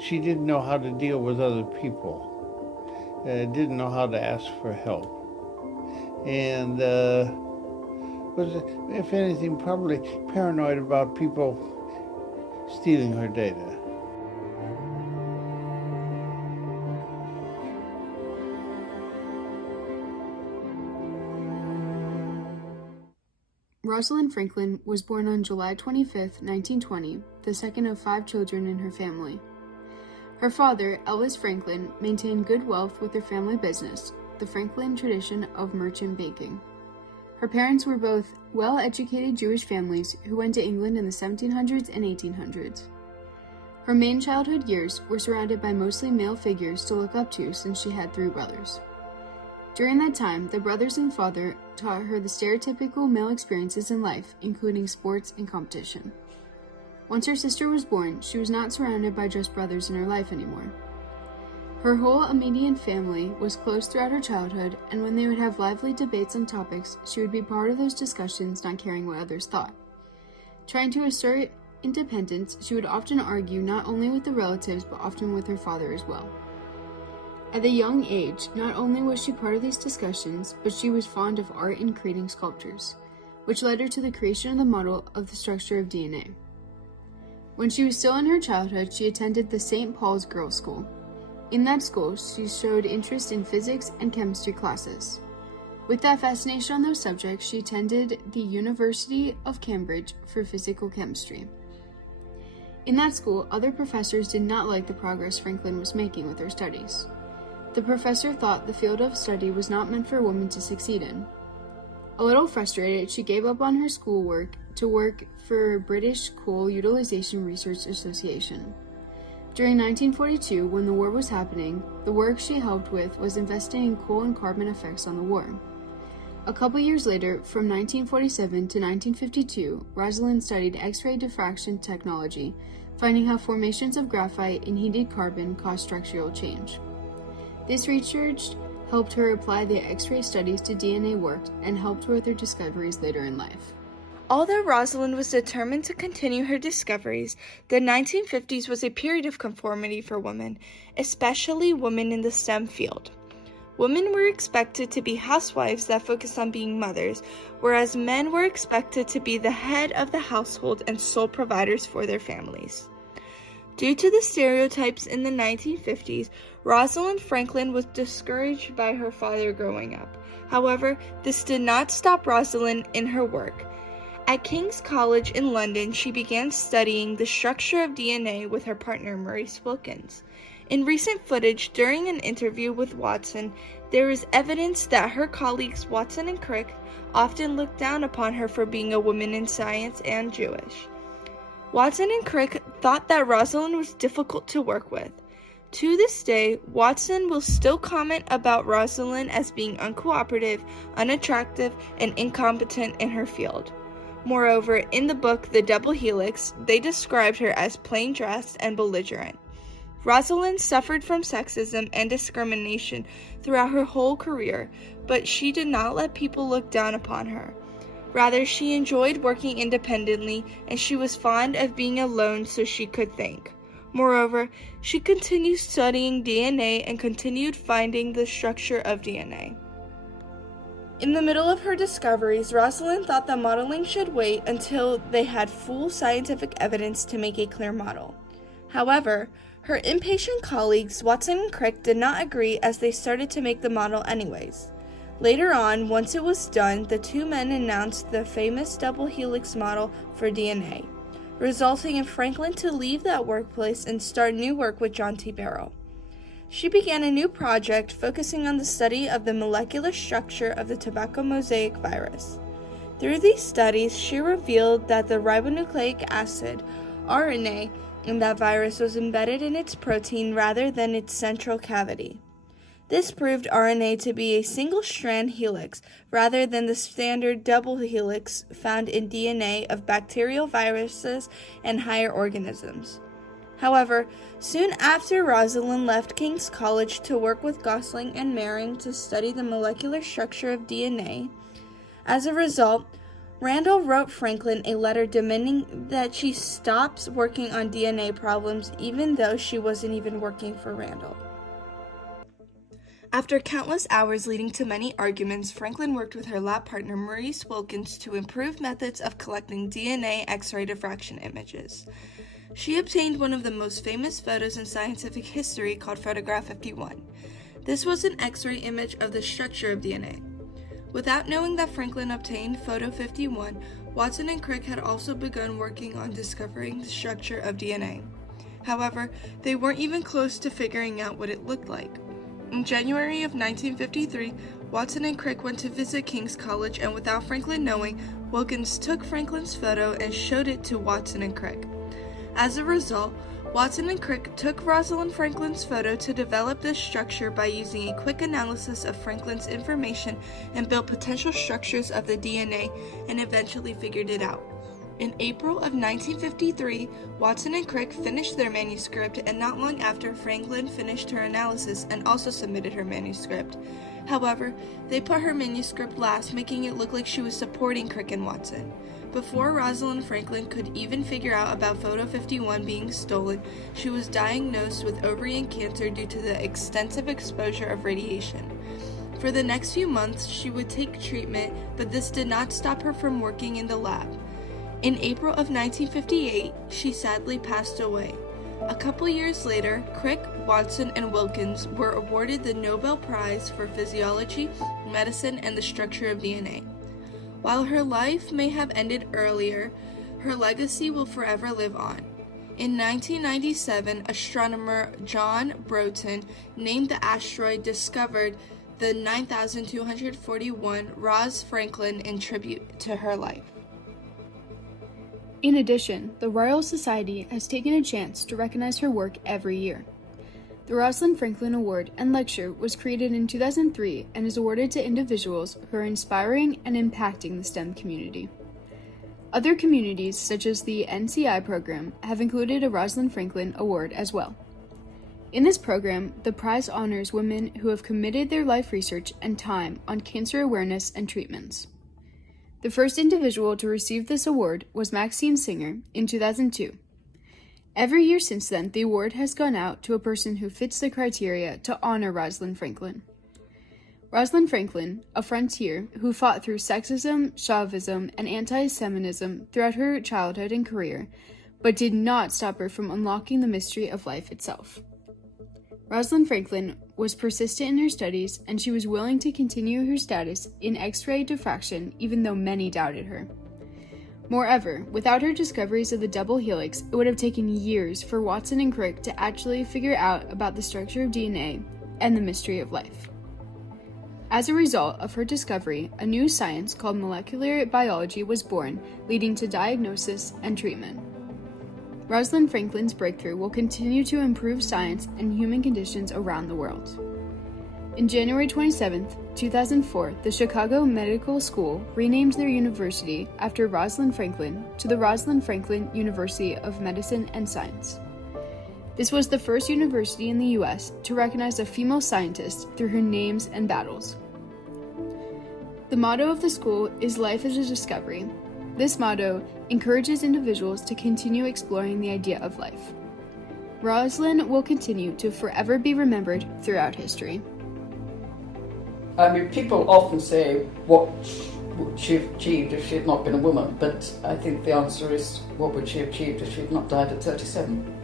She didn't know how to deal with other people, didn't know how to ask for help, and was, if anything, probably paranoid about people stealing her data. Rosalind Franklin was born on July 25, 1920, the second of 5 children in her family. Her father, Elvis Franklin, maintained good wealth with their family business, the Franklin tradition of merchant banking. Her parents were both well-educated Jewish families who went to England in the 1700s and 1800s. Her main childhood years were surrounded by mostly male figures to look up to since she had 3 brothers. During that time, the brothers and father taught her the stereotypical male experiences in life, including sports and competition. Once her sister was born, she was not surrounded by just brothers in her life anymore. Her whole immediate family was close throughout her childhood, and when they would have lively debates on topics, she would be part of those discussions, not caring what others thought. Trying to assert independence, she would often argue not only with the relatives, but often with her father as well. At a young age, not only was she part of these discussions, but she was fond of art and creating sculptures, which led her to the creation of the model of the structure of DNA. When she was still in her childhood, she attended the St. Paul's Girls' School. In that school, she showed interest in physics and chemistry classes. With that fascination on those subjects, she attended the University of Cambridge for physical chemistry. In that school, other professors did not like the progress Franklin was making with her studies. The professor thought the field of study was not meant for women to succeed in. A little frustrated, she gave up on her schoolwork to work for British Coal Utilization Research Association. During 1942, when the war was happening, the work she helped with was investing in coal and carbon effects on the war. A couple years later, from 1947 to 1952, Rosalind studied X-ray diffraction technology, finding how formations of graphite in heated carbon cause structural change. This research helped her apply the X-ray studies to DNA work and helped with her discoveries later in life. Although Rosalind was determined to continue her discoveries, the 1950s was a period of conformity for women, especially women in the STEM field. Women were expected to be housewives that focused on being mothers, whereas men were expected to be the head of the household and sole providers for their families. Due to the stereotypes in the 1950s, Rosalind Franklin was discouraged by her father growing up. However, this did not stop Rosalind in her work. At King's College in London, she began studying the structure of DNA with her partner Maurice Wilkins. In recent footage during an interview with Watson, there is evidence that her colleagues Watson and Crick often looked down upon her for being a woman in science and Jewish. Watson and Crick thought that Rosalind was difficult to work with. To this day, Watson will still comment about Rosalind as being uncooperative, unattractive, and incompetent in her field. Moreover, in the book The Double Helix, they described her as plain dressed and belligerent. Rosalind suffered from sexism and discrimination throughout her whole career, but she did not let people look down upon her. Rather, she enjoyed working independently, and she was fond of being alone so she could think. Moreover, she continued studying DNA and continued finding the structure of DNA. In the middle of her discoveries, Rosalind thought that modeling should wait until they had full scientific evidence to make a clear model. However, her impatient colleagues, Watson and Crick, did not agree as they started to make the model anyways. Later on, once it was done, the two men announced the famous double helix model for DNA, resulting in Franklin to leave that workplace and start new work with John T. Barrow. She began a new project focusing on the study of the molecular structure of the tobacco mosaic virus. Through these studies, she revealed that the ribonucleic acid, RNA, in that virus was embedded in its protein rather than its central cavity. This proved RNA to be a single-strand helix rather than the standard double helix found in DNA of bacterial viruses and higher organisms. However, soon after Rosalind left King's College to work with Gosling and Mering to study the molecular structure of DNA, as a result, Randall wrote Franklin a letter demanding that she stops working on DNA problems, even though she wasn't even working for Randall. After countless hours leading to many arguments, Franklin worked with her lab partner Maurice Wilkins to improve methods of collecting DNA X-ray diffraction images. She obtained one of the most famous photos in scientific history called Photograph 51. This was an X-ray image of the structure of DNA. Without knowing that Franklin obtained Photo 51, Watson and Crick had also begun working on discovering the structure of DNA. However, they weren't even close to figuring out what it looked like. In January of 1953, Watson and Crick went to visit King's College, and without Franklin knowing, Wilkins took Franklin's photo and showed it to Watson and Crick. As a result, Watson and Crick took Rosalind Franklin's photo to develop this structure by using a quick analysis of Franklin's information and built potential structures of the DNA and eventually figured it out. In April of 1953, Watson and Crick finished their manuscript, and not long after, Franklin finished her analysis and also submitted her manuscript. However, they put her manuscript last, making it look like she was supporting Crick and Watson. Before Rosalind Franklin could even figure out about Photo 51 being stolen, she was diagnosed with ovarian cancer due to the extensive exposure of radiation. For the next few months, she would take treatment, but this did not stop her from working in the lab. In April of 1958, she sadly passed away. A couple years later, Crick, Watson, and Wilkins were awarded the Nobel Prize for Physiology, Medicine, and the Structure of DNA. While her life may have ended earlier, her legacy will forever live on. In 1997, astronomer John Broughton named the asteroid discovered the 9241 Ros Franklin in tribute to her life. In addition, the Royal Society has taken a chance to recognize her work every year. The Rosalind Franklin Award and Lecture was created in 2003 and is awarded to individuals who are inspiring and impacting the STEM community. Other communities, such as the NCI program, have included a Rosalind Franklin Award as well. In this program, the prize honors women who have committed their life research and time on cancer awareness and treatments. The first individual to receive this award was Maxine Singer in 2002. Every year since then, the award has gone out to a person who fits the criteria to honor Rosalind Franklin. Rosalind Franklin, a frontier who fought through sexism, chauvinism, and anti-Semitism throughout her childhood and career, but did not stop her from unlocking the mystery of life itself. Rosalind Franklin was persistent in her studies, and she was willing to continue her status in X-ray diffraction even though many doubted her. Moreover, without her discoveries of the double helix, it would have taken years for Watson and Crick to actually figure out about the structure of DNA and the mystery of life. As a result of her discovery, a new science called molecular biology was born, leading to diagnosis and treatment. Rosalind Franklin's breakthrough will continue to improve science and human conditions around the world. In January 27, 2004, the Chicago Medical School renamed their university after Rosalind Franklin to the Rosalind Franklin University of Medicine and Science. This was the first university in the U.S. to recognize a female scientist through her names and battles. The motto of the school is Life is a Discovery. This motto encourages individuals to continue exploring the idea of life. Rosalind will continue to forever be remembered throughout history. I mean, people often say, what would she have achieved if she had not been a woman? But I think the answer is, what would she have achieved if she had not died at 37?